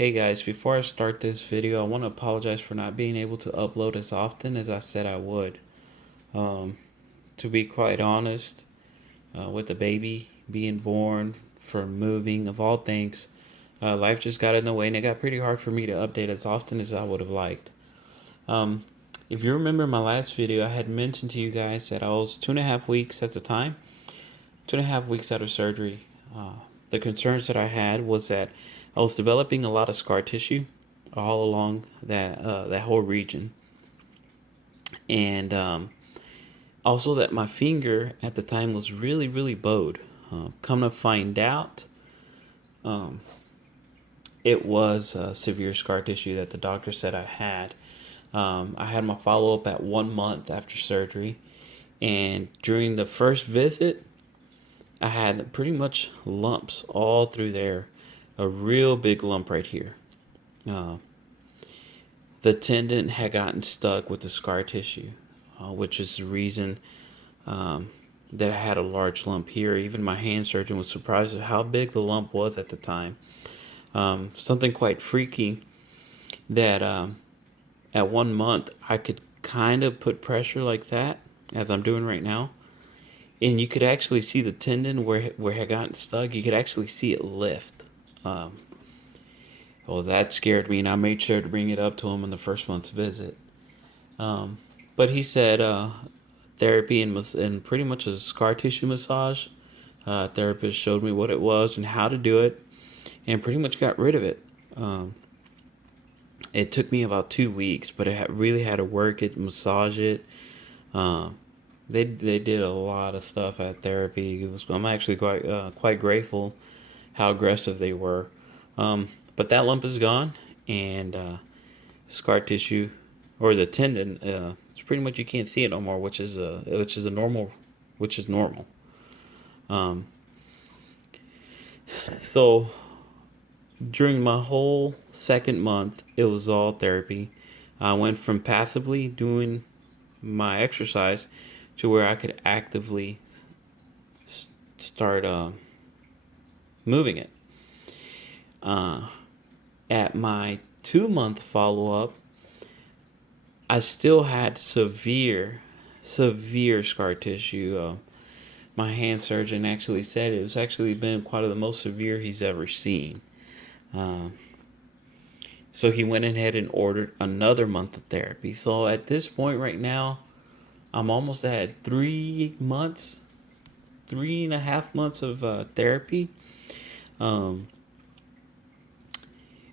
Hey guys, before I start this video, I want to apologize for not being able to upload as often as I said I would. Um, to be quite honest, with the baby being born, for moving, of all things, life just got in the way and it got pretty hard for me to update as often as I would have liked. Um, if you remember my last video, I had mentioned to you guys that I was 2.5 weeks at the time, 2.5 weeks out of surgery. The concerns that I had was that I was developing a lot of scar tissue all along that whole region, and also that my finger at the time was really bowed. Come to find out, um, it was severe scar tissue that the doctor said I had. I had my follow up at 1 month after surgery, and during the first visit, I had pretty much lumps all through there. A real big lump right here. Uh, the tendon had gotten stuck with the scar tissue, which is the reason that I had a large lump here. Even my hand surgeon was surprised at how big the lump was at the time. Something quite freaky that at 1 month I could kind of put pressure like that, as I'm doing right now, and you could actually see the tendon where it had gotten stuck. You could actually see it lift. Well, that scared me, and I made sure to bring it up to him in the first month's visit. But he said therapy and pretty much a scar tissue massage. Therapist showed me what it was and how to do it, and pretty much got rid of it. It took me about 2 weeks, but really had to work it, massage it. They did a lot of stuff at therapy. I'm actually quite grateful how aggressive they were. But that lump is gone, and scar tissue or the tendon, it's pretty much you can't see it no more, which is normal. So during my whole second month, it was all therapy. I went from passively doing my exercise to where I could actively start moving it. At my 2 month follow-up, I still had severe scar tissue. My hand surgeon actually said it was actually been quite the most severe he's ever seen. So he went ahead and ordered another month of therapy. So at this point right now, I'm almost at 3.5 months of therapy.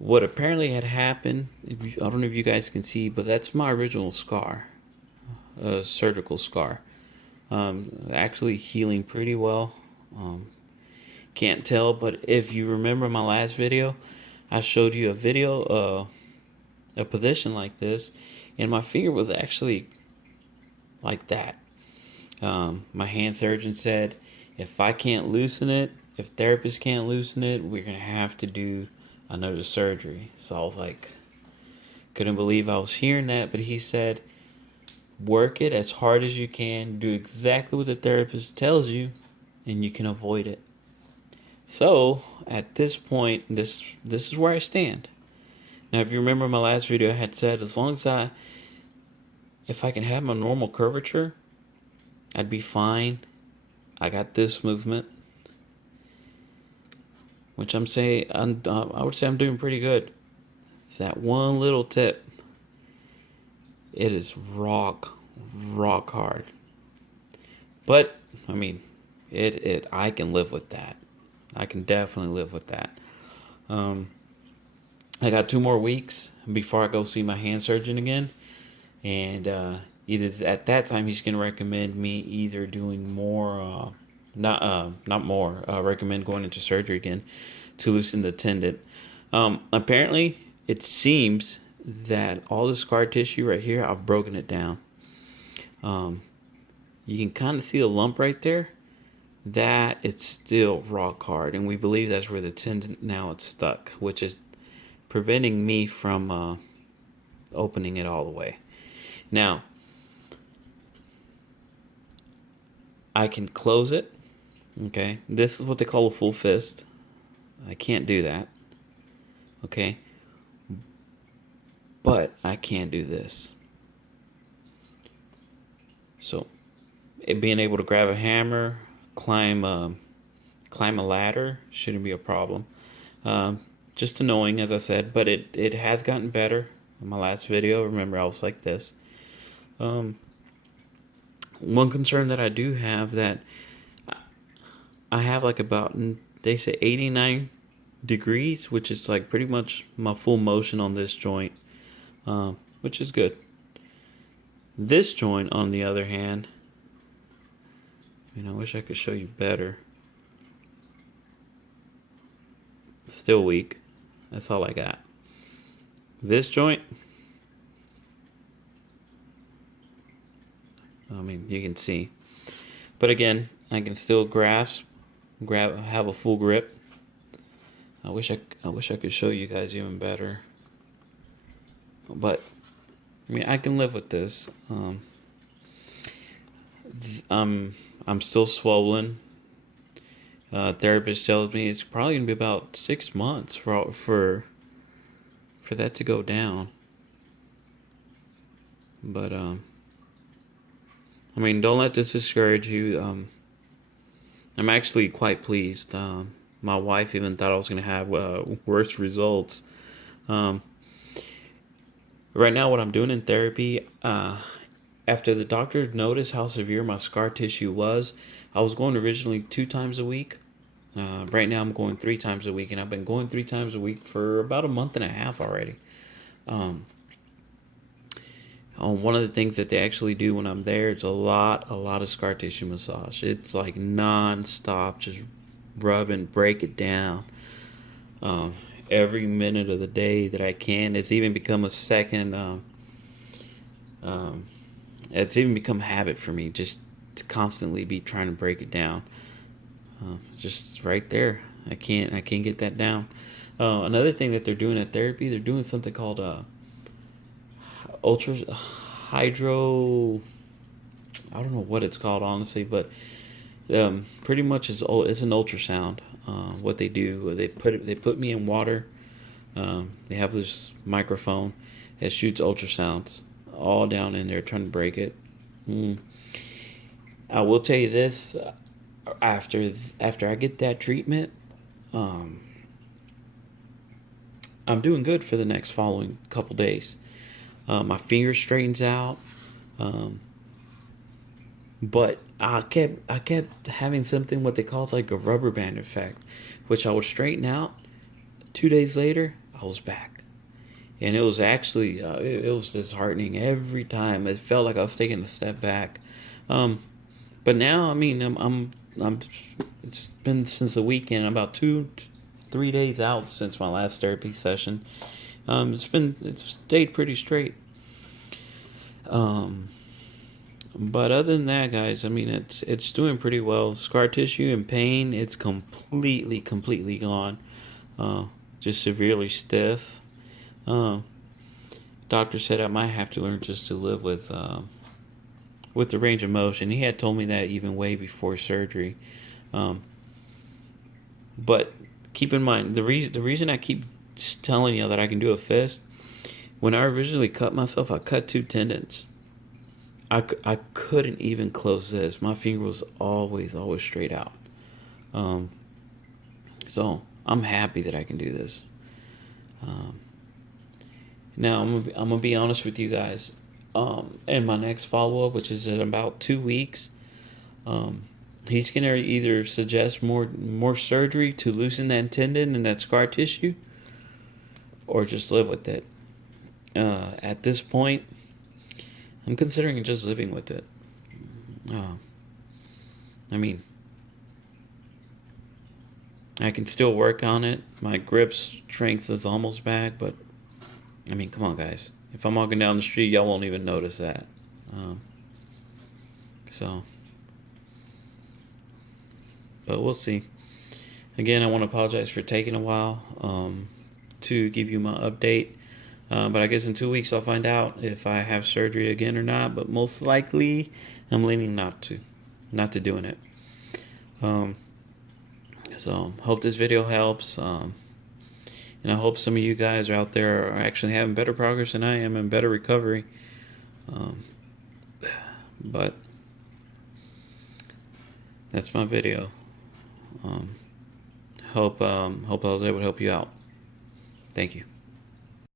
What apparently had happened, I don't know if you guys can see, but that's my original scar, a surgical scar. Actually healing pretty well. Can't tell, but if you remember my last video, I showed you a position like this, and my finger was actually like that. My hand surgeon said, if therapists can't loosen it, we're gonna have to do another surgery. So I was like, couldn't believe I was hearing that, but he said, work it as hard as you can, do exactly what the therapist tells you, and you can avoid it. So at this point, this is where I stand. Now, if you remember my last video, I had said if I can have my normal curvature, I'd be fine. I got this movement, which I would say I'm doing pretty good. It's that one little tip. It is rock hard. But I mean, I can live with that. I can definitely live with that. I got 2 more weeks before I go see my hand surgeon again, and either at that time he's gonna recommend me either doing more, recommend going into surgery again to loosen the tendon. Apparently, it seems that all the scar tissue right here, I've broken it down. You can kind of see a lump right there. That it's still rock hard, and we believe that's where the tendon now it's stuck, which is preventing me from opening it all the way. Now, I can close it. Okay, this is what they call a full fist. I can't do that. Okay, but I can't do this. So it being able to grab a hammer, climb a ladder shouldn't be a problem. Just annoying, as I said, but it has gotten better. In my last video, remember I was like this. One concern that I do have, that I have like about, they say 89 degrees, which is like pretty much my full motion on this joint, which is good. This joint, on the other hand, I wish I could show you better. Still weak. That's all I got. This joint, you can see. But again, I can still have a full grip. I wish I could show you guys even better. But I can live with this. I'm still swollen. Therapist tells me it's probably gonna be about 6 months for that to go down. But don't let this discourage you. I'm actually quite pleased. My wife even thought I was gonna have worse results. Right now, what I'm doing in therapy, after the doctor noticed how severe my scar tissue was, I was going originally 2 times a week. Right now I'm going 3 times a week, and I've been going 3 times a week for about a month and a half already. One of the things that they actually do when I'm there, it's a lot of scar tissue massage. It's like non-stop, just rub and break it down. Every minute of the day that I can. It's even become a second, it's even become habit for me, just to constantly be trying to break it down. Just right there. I can't get that down. Another thing that they're doing at therapy, they're doing something called ultra hydro. I don't know what it's called, honestly, but pretty much it's an ultrasound. What they do, they put me in water. They have this microphone that shoots ultrasounds all down in there, trying to break it. I will tell you this: after I get that treatment, I'm doing good for the next following couple days. My finger straightens out, but I kept having something, what they call like a rubber band effect, which I would straighten out. 2 days later, I was back, and it was actually it was disheartening every time. It felt like I was taking a step back. But now, I'm it's been since the weekend, about 2-3 days out since my last therapy session. It's stayed pretty straight. But other than that, guys, it's doing pretty well. Scar tissue and pain, it's completely gone. Just severely stiff. Doctor said I might have to learn just to live with the range of motion. He had told me that even way before surgery. But keep in mind, the reason I keep telling you that I can do a fist, when I originally cut myself, I cut 2 tendons. I couldn't even close this. My finger was always straight out. So I'm happy that I can do this. Now I'm gonna be honest with you guys. In my next follow-up, which is in about 2 weeks, he's gonna either suggest more surgery to loosen that tendon and that scar tissue, or just live with it. At this point, I'm considering just living with it. I can still work on it. My grip strength is almost back, but come on, guys. If I'm walking down the street, y'all won't even notice that. But we'll see. Again, I want to apologize for taking a while to give you my update. But I guess in 2 weeks I'll find out if I have surgery again or not. But most likely, I'm leaning not to doing it. So hope this video helps. and I hope some of you guys are out there are actually having better progress than I am and better recovery. But that's my video. Hope I was able to help you out. Thank you.